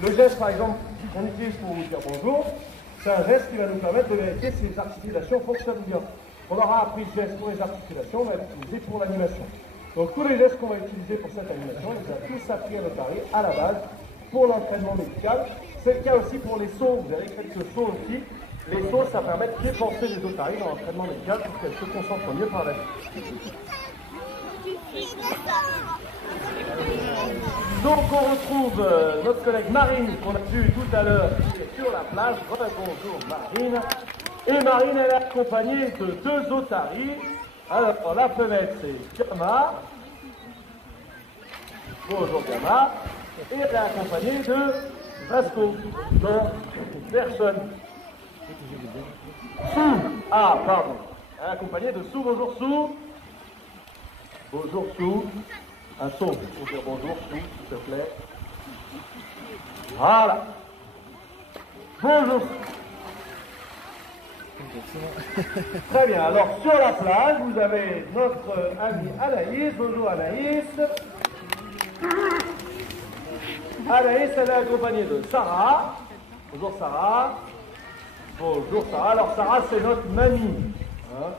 Le geste, par exemple, qu'on utilise pour vous dire bonjour, c'est un geste qui va nous permettre de vérifier si les articulations fonctionnent bien. On aura appris le geste pour les articulations, on va l'utiliser pour l'animation. Donc tous les gestes qu'on va utiliser pour cette animation, on les a tous appris à l'otarie à la base pour l'entraînement médical. C'est le cas aussi pour les sauts. Vous avez quelques sauts aussi. Les sauts, ça permet de dépenser les otaries dans l'entraînement médical pour qu'elles se concentrent mieux par la suite. Donc on retrouve notre collègue Marine qu'on a vue tout à l'heure qui est sur la plage. Bonjour Marine. Et Marine elle est accompagnée de deux otaries. Alors la femelle c'est Gamma. Bonjour Gamma. Et elle est accompagnée de Vasco. Non, personne. Sou. Ah pardon. Elle est accompagnée de Sou. Bonjour Sou. Bonjour Sou. Un son pour dire bonjour, s'il te plaît. Voilà. Bonjour. Très bien. Alors, sur la plage, vous avez notre amie Anaïs. Bonjour Anaïs. Anaïs, elle est accompagnée de Sarah. Bonjour Sarah. Bonjour Sarah. Alors, Sarah, c'est notre mamie. Hein,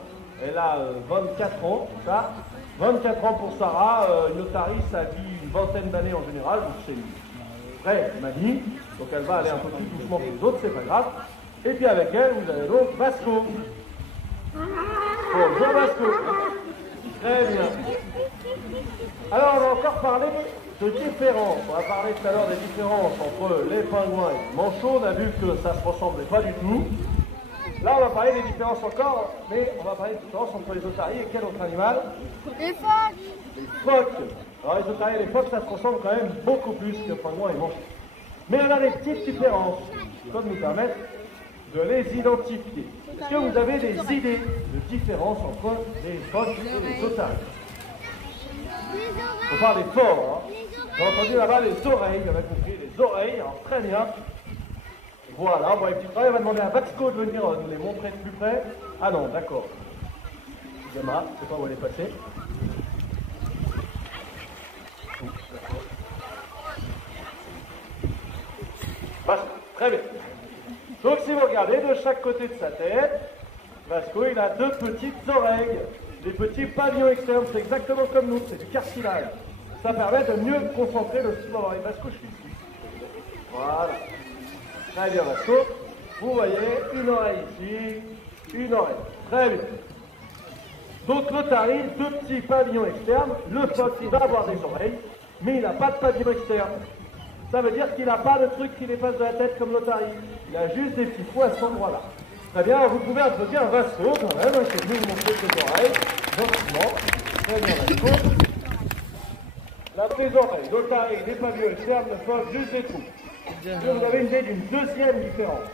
elle a 24 ans, tout ça. 24 ans pour Sarah, une otarie, ça vit une vingtaine d'années en général, donc c'est une vraie mamie, donc elle va aller un peu plus doucement que les autres, c'est pas grave. Et puis avec elle, vous avez donc Vasco. Bonjour Vasco. Très bien. Alors on va encore parler de différences. On va parler tout à l'heure des différences entre les pingouins et les manchots. On a vu que ça ne se ressemblait pas du tout. Là, on va parler des différences encore, mais on va parler des différences entre les otaries et quel autre animal? Les phoques. Les phoques. Alors, les otaries et les phoques, ça se ressemble quand même beaucoup plus que pingouins et manchots. Mais on a des petites différences qui peuvent nous permettre de les identifier. Est-ce que vous avez des idées de différences entre les phoques et les otaries? On parle des forts. Hein. J'ai entendu là-bas les oreilles, on a compris les oreilles, alors très bien. Voilà, bon, on va demander à Vasco de venir nous les montrer de plus près. Ah non, d'accord. Gamma, je ne sais pas où elle est passée. Vasco, très bien. Donc si vous regardez de chaque côté de sa tête, Vasco il a deux petites oreilles, des petits pavillons externes, c'est exactement comme nous, c'est du cartilage. Ça permet de mieux concentrer le stimulus. Et Vasco, je suis ici. Voilà. Très bien, Vasco. Vous voyez, une oreille ici, une oreille. Très bien. Donc l'otarie, deux petits pavillons externes. Le phoque, il va avoir des oreilles, mais il n'a pas de pavillon externe. Ça veut dire qu'il n'a pas de truc qui dépasse de la tête comme l'otarie. Il a juste des petits poux à cet endroit-là. Très bien, vous pouvez applaudir Vasco quand même. Je vais vous montrer ses oreilles. Gentiment. Très bien, Vasco. Là, les oreilles, l'otarie, les pavillons externes, le phoque, juste des trous. Est-ce que vous avez une idée d'une deuxième différence?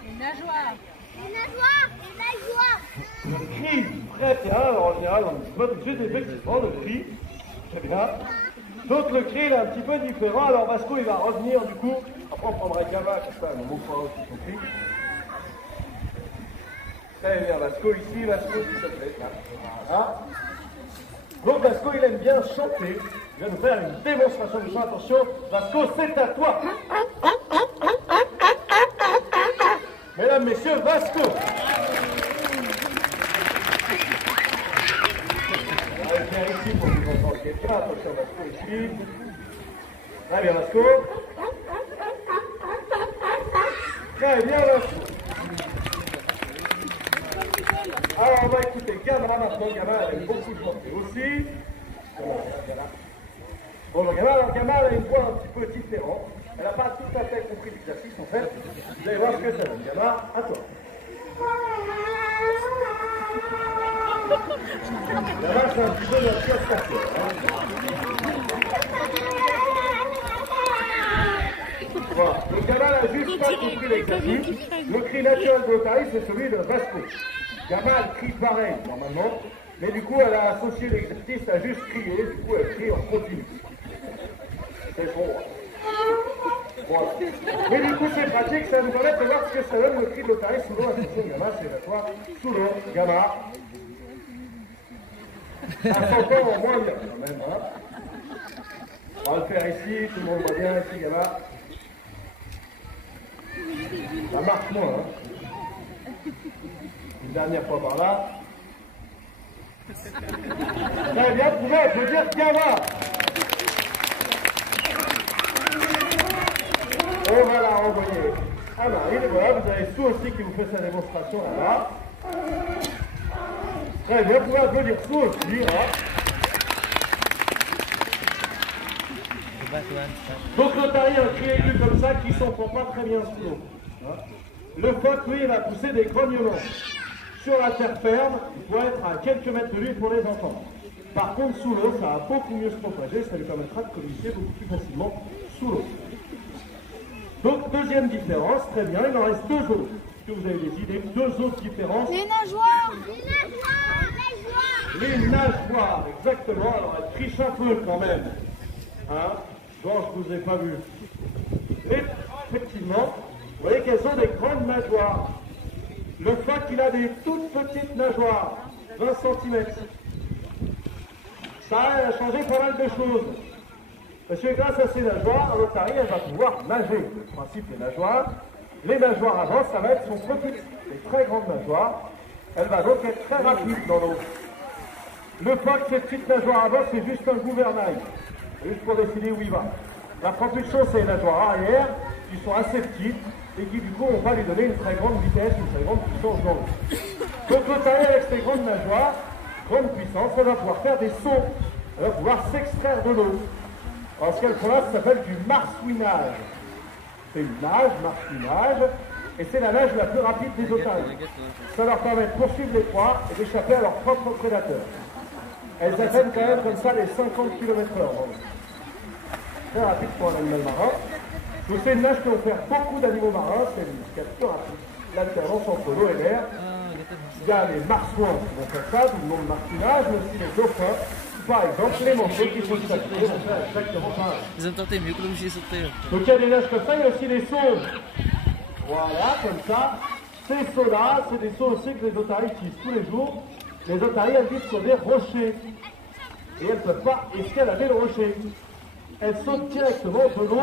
Les nageoires. Les nageoires. Les nageoires. Le cri, très bien. Alors en général, on vote juste effectivement le cri. Très bien. Donc le cri, il est un petit peu différent. Alors Vasco, il va revenir du coup. Après, on prendra Gamma, qui fait un mot fort aussi son cri. Très bien, Vasco ici, Vasco, s'il te plaît. Voilà. Donc Vasco, il aime bien chanter. Il va nous faire une démonstration de chant. Attention, Vasco, c'est à toi. Mesdames, messieurs, Vasco. On va venir ici pour vous entendre quelqu'un. Attention, Vasco ici. Très bien, Vasco. Très bien, Vasco. Alors, on va écouter Gamma maintenant. Gamma, elle aime beaucoup chanter aussi. Bonjour Gamma. Alors, Gamma, elle a une voix un petit peu différente. Elle n'a pas tout à fait compris l'exercice en fait. Vous allez voir ce que ça donne. Gamma, à toi. Gamma, c'est un petit peu notre pièce cachée. Voilà. Donc Gamma n'a juste pas compris l'exercice. Le cri naturel de l'otarie, c'est celui de Vasco. Gamma, elle crie pareil normalement. Mais du coup, elle a associé l'exercice à juste crier. Du coup, elle crie en continu. C'est bon. Voilà. Mais du coup, c'est pratique, ça nous permet de voir ce que ça donne le cri de l'otarie sous l'eau. Attention, Gamma, c'est la toi. Sous l'eau, Gamma. Ça s'entend en moins bien quand même. Hein. On va le faire ici, tout le monde voit bien ici, Gamma. Ça marche moins, hein. Une dernière fois par là. Très bien, vous pouvez applaudir Gava. On va la renvoyer à Marie. Et voilà, vous avez Sue aussi qui vous fait sa démonstration là-bas. Très bien, vous pouvez applaudir Sue aussi. Hein. Donc l'Otari a créé des comme ça qui s'en font pas très bien sous l'eau. Hein. Le phoque, lui, il a poussé des grognolons. Sur la terre ferme, il faut être à quelques mètres de lui pour les enfants. Par contre, sous l'eau, ça va beaucoup mieux se propager, ça lui permettra de communiquer beaucoup plus facilement sous l'eau. Donc, deuxième différence, très bien, il en reste deux autres. Est-ce que vous avez des idées? Deux autres différences. Les nageoires. Les nageoires, exactement. Alors, elle triche un peu quand même. Hein? Bon, je ne vous ai pas vu. Mais, effectivement, vous voyez qu'elles ont des grandes nageoires. Le phoque, il a des toutes petites nageoires, 20 cm. Ça a changé pas mal de choses. Parce que grâce à ces nageoires, l'Otari, elle va pouvoir nager. Le principe des nageoires. Les nageoires avant, ça va être son petites, les très grandes nageoires. Elle va donc être très rapide dans l'eau. Le phoque, ces petites nageoires avant, c'est juste un gouvernail. Juste pour décider où il va. La propulsion, c'est les nageoires arrière, qui sont assez petites, et qui du coup, on va lui donner une très grande vitesse, une très grande puissance dans l'eau. Donc l'Otari, avec ses grandes nageoires, grande puissance, elle va pouvoir faire des sauts. Elle va pouvoir s'extraire de l'eau. Alors ce qu'elle font là, ça s'appelle du marsouinage. C'est une nage, marsouinage, et c'est la nage la plus rapide des otaries. Ça leur permet de poursuivre les proies et d'échapper à leurs propres prédateurs. Elles atteignent quand même comme ça les 50 km/h. Très rapide pour un animal marin. Donc c'est une nage que vont faire beaucoup d'animaux marins, c'est une capture rapide. L'alternance entre l'eau et l'air. Il y a les marsouins qui vont faire ça, d'où le nom de marsouinage, mais aussi les dauphins. Par exemple, les manchots qui sont sacrés vont faire exactement pareil. Donc il y a des nages comme ça, il y a aussi les sauts. Voilà, comme ça. Ces sauts-là, c'est des sauts aussi que les otaries utilisent tous les jours. Les otaries, elles vivent sur des rochers. Et elles ne peuvent pas escalader le rocher. Elles sautent directement de l'eau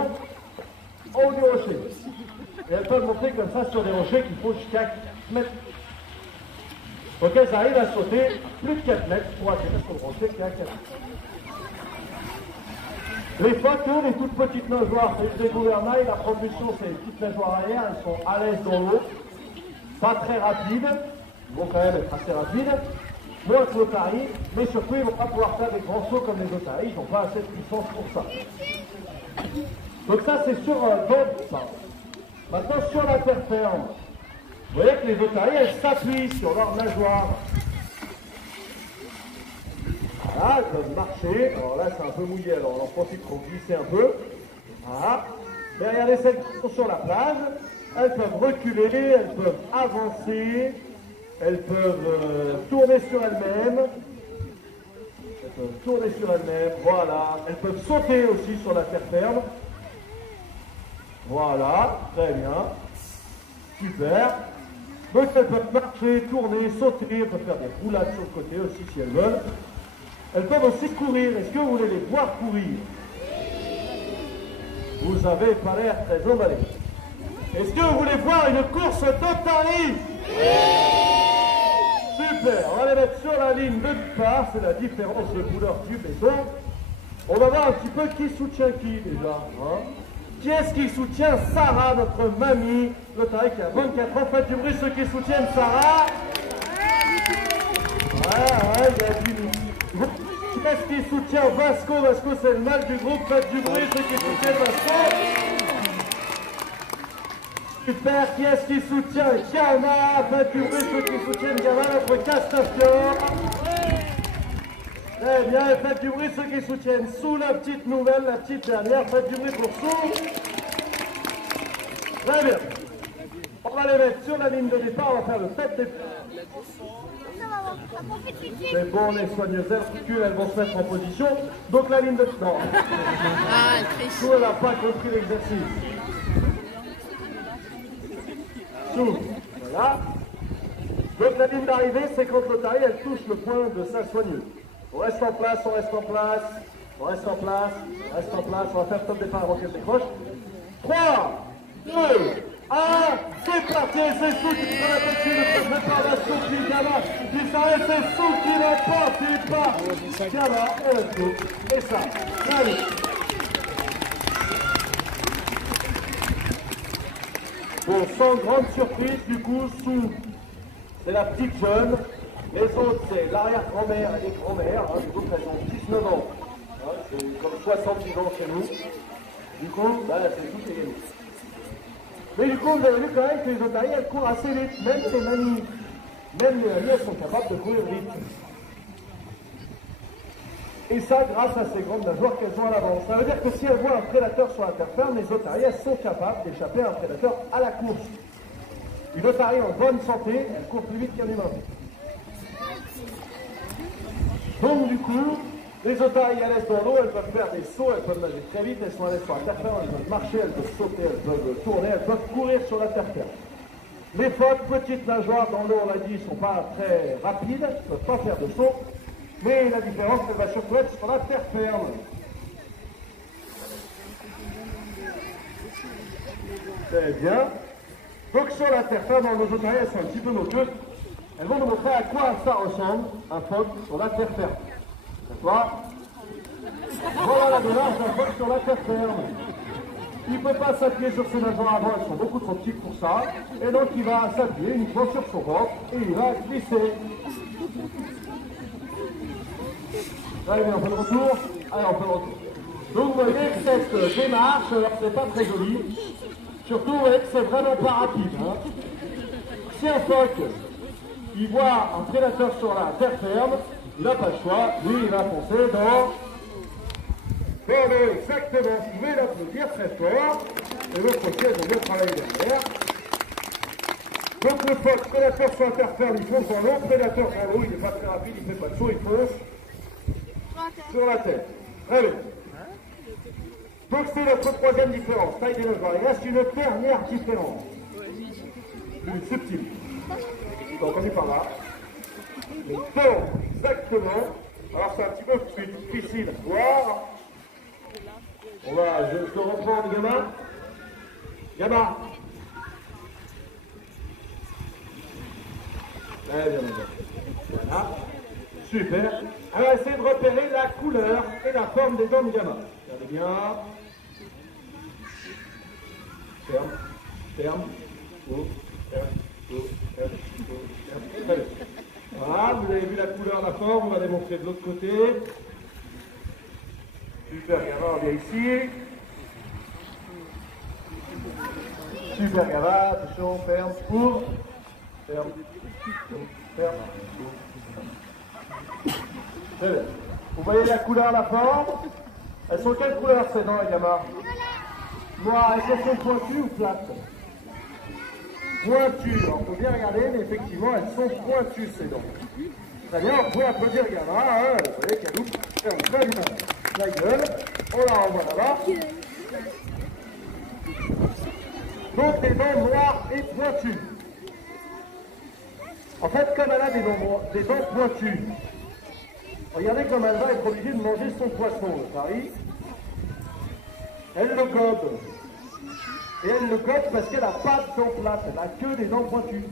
en haut du rocher. Et elles peuvent monter comme ça sur des rochers qui font jusqu'à 4 mètres. Donc elles arrivent à sauter plus de 4 mètres pour atterrir sur le rocher qui est à 4 mètres. Les phoques, les toutes petites nageoires, c'est des gouvernails, la propulsion c'est les petites nageoires arrière, elles sont à l'aise dans l'eau, pas très rapides, ils vont quand même être assez rapides, moins que l'otari, mais surtout ils ne vont pas pouvoir faire des grands sauts comme les otaries, ils n'ont pas assez de puissance pour ça. Donc ça c'est sur d'autres ça. Maintenant sur la terre ferme, vous voyez que les otaries elles s'appuient sur leurs nageoires. Voilà, elles peuvent marcher. Alors là, c'est un peu mouillé, alors on en profite pour glisser un peu. Voilà. Mais regardez celles qui sont sur la plage. Elles peuvent reculer, elles peuvent avancer, elles peuvent tourner sur elles-mêmes. Elles peuvent tourner sur elles-mêmes, voilà. Elles peuvent sauter aussi sur la terre ferme. Voilà, très bien. Super. Donc elles peuvent marcher, tourner, sauter, elles peuvent faire des roulades sur le côté aussi si elles veulent. Elles peuvent aussi courir. Est-ce que vous voulez les voir courir? Vous n'avez pas l'air très emballé. Est-ce que vous voulez voir une course d'otari? Super, on va les mettre sur la ligne de départ. C'est la différence de couleur du béton. On va voir un petit peu qui soutient qui déjà. Hein? Qui est-ce qui soutient Sarah, notre mamie? L'otari qui a 24 ans. Faites du bruit ceux qui soutiennent Sarah. Ouais, il y a du... Qui est-ce qui soutient Vasco? Vasco, c'est le mal du groupe. Faites du bruit, ceux qui soutiennent Vasco. Super. Qui est-ce qui soutient Gama? Faites du bruit, ceux qui soutiennent Gama, notre Castafiore. Très bien. Et faites du bruit, ceux qui soutiennent Sue, la petite nouvelle, la petite dernière. Faites du bruit pour Sue. Très bien. On va les mettre sur la ligne de départ. On va faire le tête des... C'est bon, les soigneuses, elles vont se mettre en position. Donc la ligne de... Non. Sue, elle n'a pas compris l'exercice. Sue, voilà. Donc la ligne d'arrivée, c'est quand l'otari, elle touche le point de sa soigneuse. On reste en place, on reste en place, on reste en place, on reste en place. On va faire top départ avant qu'elle décroche. 3, 2, Ah, c'est parti, c'est Sou qui prend la tête de préparation qui Gama. Il s'arrête, c'est Sou qui n'a pas, qui part. Gama, et let's go. Et ça, allez. Bon, sans grande surprise, du coup, Sou, c'est la petite jeune. Les autres, c'est l'arrière-grand-mère et les grands-mères. Hein, du coup, elles ont 19 ans. Hein, c'est comme 70 ans chez nous. Du coup, bah, c'est tout est gagné. Mais du coup, vous avez vu quand même que les otaries, elles courent assez vite. Même les mamies, même les mamies, elles sont capables de courir vite. Et ça, grâce à ces grandes nageoires qu'elles ont à l'avance. Ça veut dire que si elles voient un prédateur sur la terre ferme, les otaries, elles sont capables d'échapper à un prédateur à la course. Une otarie en bonne santé, elle court plus vite qu'un humain. Donc du coup, les otaries à l'aise dans l'eau, elles peuvent faire des sauts, elles peuvent nager très vite, elles sont à l'aise sur la terre ferme, elles peuvent marcher, elles peuvent sauter, elles peuvent tourner, elles peuvent courir sur la terre ferme. Les phoques, petites nageoires dans l'eau, on l'a dit, ne sont pas très rapides, ne peuvent pas faire de saut, mais la différence, elle va surtout être sur la terre ferme. Très bien. Donc sur la terre ferme, nos otaries, elles sont un petit peu moqueuses. Elles vont nous montrer à quoi ça ressemble, un phoque sur la terre ferme. D'accord ? Voilà la démarche d'un phoque sur la terre ferme. Il ne peut pas s'appuyer sur ses nageoires avant, elles sont beaucoup trop petites pour ça. Et donc il va s'appuyer uniquement sur son ventre et il va glisser. Allez, on fait le retour. Allez, on fait le retour. Donc vous voyez que cette démarche, alors c'est pas très joli. Surtout, vous voyez que c'est vraiment pas rapide. Hein. Si un phoque, il voit un prédateur sur la terre ferme, il n'a pas le choix, lui il va foncer dans l'eau, exactement. Vous pouvez l'applaudir très fort, et l'autre aussi, elles ont bien travaillé derrière. Donc le phoque, prédateur sur la terre ferme, il fonce dans l'eau, prédateur dans l'eau, il n'est pas très rapide, il ne fait pas de saut, il fonce sur la tête. Très bien. Donc c'est notre troisième différence, taille des nageoires. Il reste une dernière différence, plus subtile. Vous entendu par là. Les dents, exactement. Alors c'est un petit peu plus difficile à voir. On va, je reprends Gama. Gama. Très bien, voilà. Super. Alors essayez de repérer la couleur et la forme des dents de Gama. Regardez bien. Ferme, ferme, ferme, ferme. Très bien. Voilà, vous avez vu la couleur, la forme, on va démontrer de l'autre côté. Super, Gama, on vient ici. Super, Gama, attention, ferme, ouvre. Ferme, ferme, ouvre. Très bien. Vous voyez la couleur, la forme? Elles sont quelle couleur ces dents, Gama? Noires, elles sont pointues ou plates? Pointues. Alors, il faut bien regarder, mais effectivement, elles sont pointues, ces dents. Très bien, on peut applaudir Gama, hein, vous voyez qu'elle nous ferme très bien la gueule. On la renvoie là-bas. Donc, des dents noires et pointues. En fait, comme elle a des dents pointues, regardez comme elle va être obligée de manger son poisson, le Paris. Elle le gobe. Et elle le gobe parce qu'elle n'a pas de dents plates, elle n'a que des dents pointues.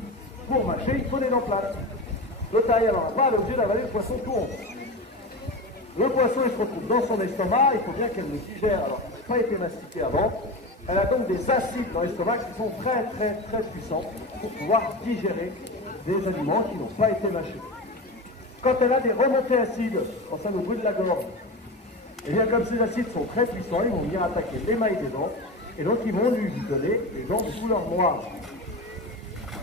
Pour mâcher, il faut des dents plates. Le taille, elle n'en a pas, elle est obligée d'avaler le poisson tout rond. Le poisson, il se retrouve dans son estomac, il faut bien qu'elle le digère, alors qu'il n'a pas été mastiqué avant. Elle a donc des acides dans l'estomac qui sont très très très puissants pour pouvoir digérer des aliments qui n'ont pas été mâchés. Quand elle a des remontées acides, quand ça nous brûle la gorge, et bien comme ces acides sont très puissants, ils vont venir attaquer l'émail des dents, et donc ils vont lui donner des dents de couleur noire.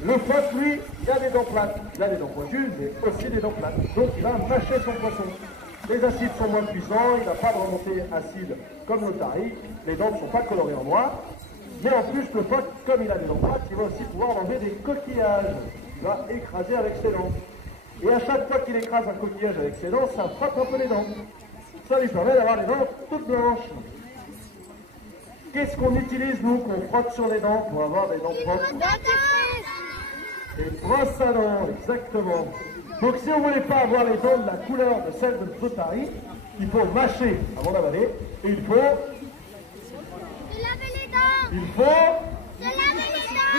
Le phoque, lui, il a des dents plates, il a des dents pointues, mais aussi des dents plates. Donc il va mâcher son poisson. Les acides sont moins puissants, il n'a pas de remontée acide comme l'otarie, les dents ne sont pas colorées en noir, mais en plus le phoque, comme il a des dents plates, il va aussi pouvoir enlever des coquillages qu'il va écraser avec ses dents. Et à chaque fois qu'il écrase un coquillage avec ses dents, ça frotte un peu les dents. Ça lui permet d'avoir les dents toutes blanches. Qu'est-ce qu'on utilise, nous, qu'on frotte sur les dents pour avoir des dents propres? Des brosses à dents, exactement. Donc si on ne voulait pas avoir les dents de la couleur de celle de notre otarie, il faut mâcher avant d'avaler, et il faut... laver les dents. Il faut... laver les dents.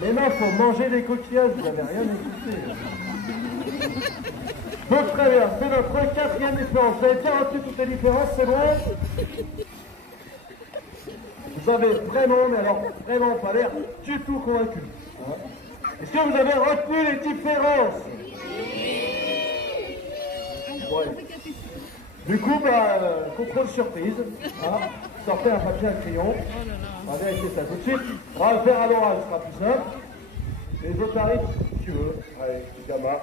Mais non, faut manger des coquillages, vous n'avez rien écouté. Donc très bien, c'est notre quatrième différence. Vous avez bien retenu toutes les différences, c'est bon? Vous avez vraiment, mais alors vraiment pas l'air du tout convaincu. Hein? Est-ce que vous avez retenu les différences? Ouais. Du coup, contrôle surprise. Hein? Sortez un papier, un crayon. On va vérifier ça tout de suite. On va le faire à l'oral, ce sera plus simple. Les otaries, si tu veux. Allez, Gamma.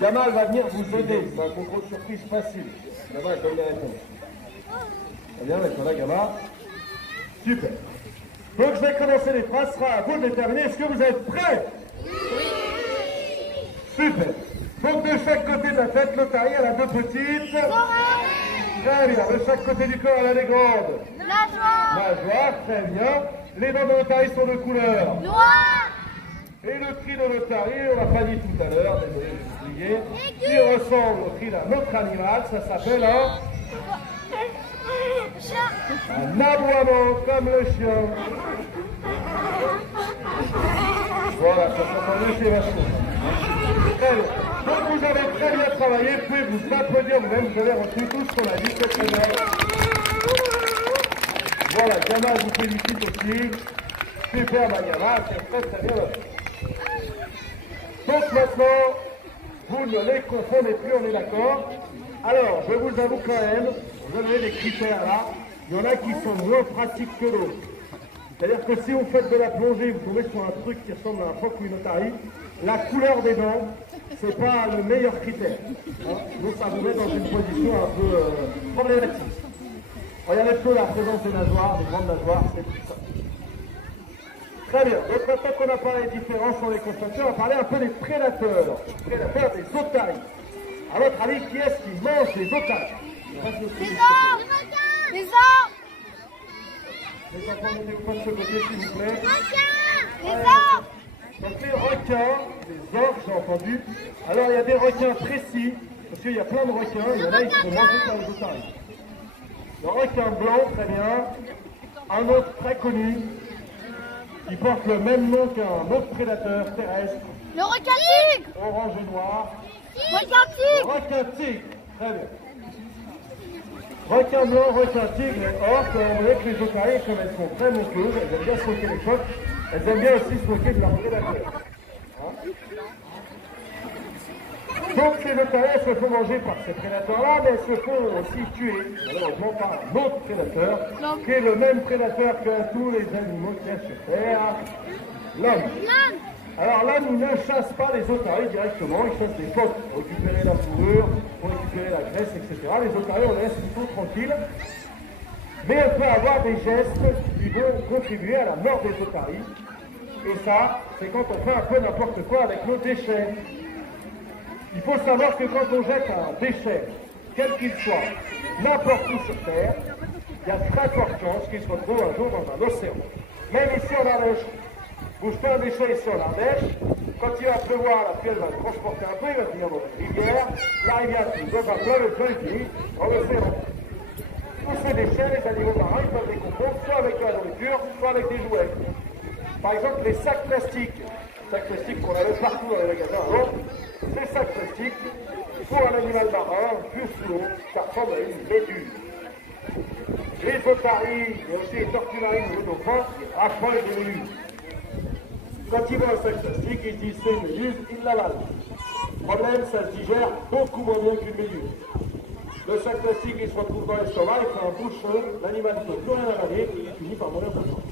Gamma, elle va venir vous aider. C'est un contrôle surprise facile. Gamma, elle donne les réponses. Très bien, maintenant là, Gamma. Super. Donc, je vais commencer les phrases. Ce sera à vous de déterminer. Est-ce que vous êtes prêts? Oui. Super. Donc, de chaque côté de la tête, l'otarie, elle a deux petites. Très bien. De chaque côté du corps, elle a des grandes. Nageoires, très bien. Les dents de l'otarie sont de couleur Noir. Et le cri de l'otarie, on l'a pas dit tout à l'heure, désolé, j'ai oublié, qui ressemble au cri d'un autre animal, ça s'appelle un aboiement, comme le chien. Voilà, ça s'appelle le chien vachement. Très bien. Donc vous avez très bien travaillé, vous pouvez vous applaudir vous-même, vous avez retenu tout ce qu'on a dit, c'est très bien. Voilà, Gamma vous félicite aussi. Super, ma Gamma, c'est très très bien. Donc maintenant, vous ne les confondez plus, on est d'accord? Alors, je vous avoue quand même, vous avez des critères là, il y en a qui sont moins pratiques que d'autres. C'est-à-dire que si vous faites de la plongée, vous tombez sur un truc qui ressemble à un phoque ou une otarie, la couleur des dents, c'est pas le meilleur critère. Hein? Donc ça vous met dans une position un peu problématique. Regardez plutôt la présence des nageoires, des grandes nageoires, c'est tout ça. Très bien. Donc maintenant qu'on a parlé des différences sur les constateurs, on va parler un peu des prédateurs. Prédateurs des otaries. À votre avis, qui est-ce qui mange les otaries? Les hommes. Les hommes. Les enfants, mettez-vous pas de ce côté, s'il vous plaît. Les hommes. Donc les requins, les orques, j'ai entendu. Alors il y a des requins précis, parce qu'il y a plein de requins, il y en a qui sont mangés par les otaries. Le requin blanc, très bien. Un autre très connu, qui porte le même nom qu'un autre prédateur terrestre. Le requin-tigre. Orange et noir. Requin-tigre. Requin-tigre, très bien. Requin blanc, requin-tigre et orques, on voit que les otaries, comme elles sont très moqueuses, elles aiment bien se moquer des phoques, elles aiment bien aussi se moquer de leurs prédateurs. Hein? Donc ces otaries, elles se font manger par ces prédateurs-là, mais elles se font aussi tuer, malheureusement, par un autre prédateur, qui est le même prédateur que tous les animaux qu'il y a sur Terre, l'homme. Alors l'homme, il ne chasse pas les otaries directement, il chasse des phoques pour récupérer la fourrure, pour récupérer la graisse, etc. Les otaries, on les laisse plutôt tranquilles. Mais elle peut avoir des gestes qui vont contribuer à la mort des otaries. Et ça, c'est quand on fait un peu n'importe quoi avec nos déchets. Il faut savoir que quand on jette un déchet, quel qu'il soit, n'importe où sur Terre, il y a très forte chance qu'il se retrouve un jour dans un océan. Même ici en Ardèche. Bouge pas un déchet ici en Ardèche, quand il va pleuvoir, la pluie va le transporter un peu, il va finir dans une rivière, la rivière qui va plein le feu qui dans l'océan. Tous ces déchets, les animaux marins, ils peuvent les confondre soit avec de la nourriture, soit avec des jouets. Par exemple, les sacs plastiques qu'on avait partout dans les magasins avant, ces sacs plastiques, pour un animal marin, pur sous l'eau, ça ressemble à une méduse. Les otaries, et aussi les tortues marines ou les dauphins, approchent des méduses. Quand ils voient un sac plastique, ils se disent c'est une méduse, ils l'avalent. Le problème, ça se digère beaucoup moins bien qu'une méduse. Le sac plastique, il se retrouve dans l'estomac, il fait un bouchon, l'animal ne peut plus rien avaler et il finit par mourir de faim.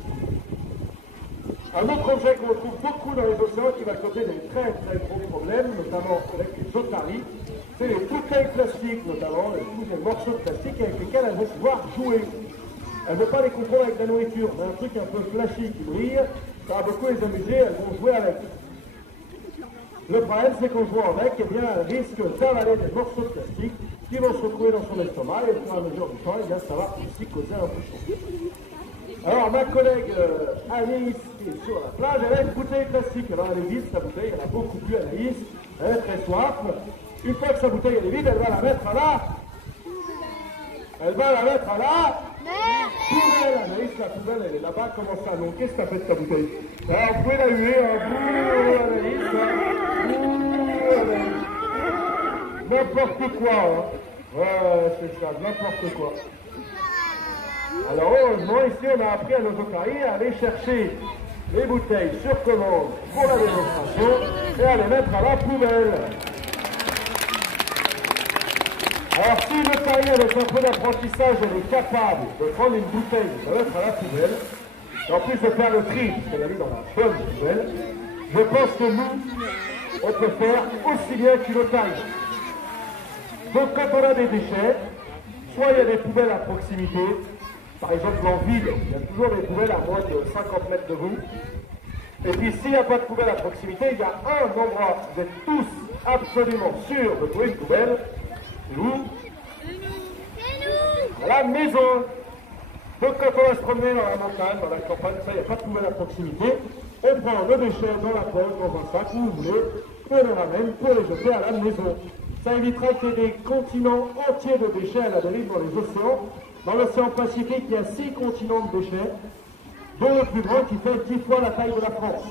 Un autre objet qu'on retrouve beaucoup dans les océans qui va causer des très très gros problèmes, notamment avec les otaries, c'est les bouteilles plastiques, notamment tous les morceaux de plastique avec lesquels elles vont pouvoir jouer. Elles ne vont pas les confondre avec la nourriture, mais un truc un peu flashy qui brille, ça va beaucoup les amuser, elles vont jouer avec. Le problème, c'est qu'en jouant avec, eh bien, elles risquent d'avaler des morceaux de plastique qui vont se retrouver dans son estomac et au fur et à mesure du temps, eh bien, ça va aussi causer un bouchon. Alors, ma collègue Alice, qui est sur la plage, elle a une bouteille plastique. Alors, elle est vide, sa bouteille, elle a beaucoup bu, Alice, elle est très soif. Une fois que sa bouteille elle est vide, elle va la mettre à la... Elle va la mettre à la... poubelle. Anaïs, la la poubelle, elle est là-bas, comment ça? Donc, qu'est-ce que t'as fait de ta bouteille? Alors, vous pouvez la huer, un bout, Anaïs, Anaïs. N'importe quoi, hein. Ouais, c'est ça, n'importe quoi. Alors, heureusement, ici, on a appris à nos otaries à aller chercher les bouteilles sur commande pour la démonstration et à les mettre à la poubelle. Alors, si l'otari, avec un peu d'apprentissage, elle est capable de prendre une bouteille, de la mettre à la poubelle, et en plus de faire le tri, parce qu'elle a mis dans la bonne poubelle, je pense que nous, on peut faire aussi bien qu'une otari. Donc, quand on a des déchets, soit il y a des poubelles à proximité, par exemple en ville, il y a toujours des poubelles à moins de 50 mètres de vous. Et puis s'il n'y a pas de poubelle à proximité, il y a un endroit où vous êtes tous absolument sûrs de trouver une poubelle. C'est où? À la maison. Donc quand on va se promener dans la montagne, dans la campagne, ça, il n'y a pas de poubelle à proximité, on prend le déchet dans la poche, dans un sac, où vous voulez, on les ramène pour les jeter à la maison. Ça évitera qu'il y ait des continents entiers de déchets à la dérive dans les océans. Dans l'océan Pacifique, il y a 6 continents de déchets, dont le plus grand qui fait 10 fois la taille de la France.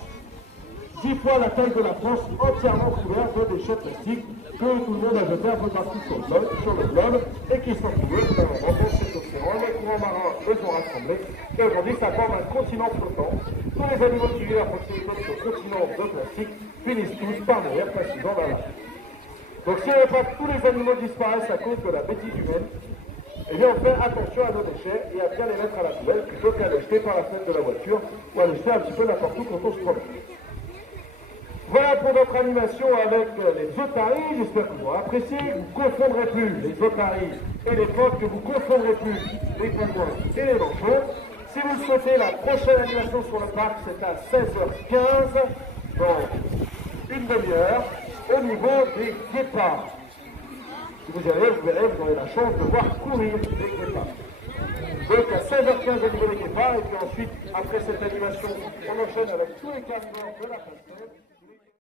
10 fois la taille de la France, entièrement couvert de déchets plastiques que tout le monde a jeté un peu partout sur le globe et qui sont trouvés dans cet océan. Les courants marins les ont rassemblés et aujourd'hui ça forme un continent flottant. Tous les animaux qui vivent à proximité de ce continent de plastique finissent tous par mourir facilement dans la mer. Donc si on veut pas que tous les animaux disparaissent à cause de la bêtise humaine, eh bien on fait attention à nos déchets et à bien les mettre à la poubelle plutôt qu'à les jeter par la fenêtre de la voiture ou à les jeter un petit peu n'importe où quand on se promène. Voilà pour notre animation avec les otaries. J'espère que vous aurez apprécié. Vous ne confondrez plus les otaries et les phoques, que vous ne confondrez plus les pingouins et les manchots. Si vous le souhaitez, la prochaine animation sur le parc, c'est à 16h15, dans une demi-heure, au niveau des guépards. Si vous y allez, vous verrez, vous aurez la chance de voir courir les guépards. Donc à 16h15 au niveau des guépards, et puis ensuite, après cette animation, on enchaîne avec tous les campeurs de la passerelle.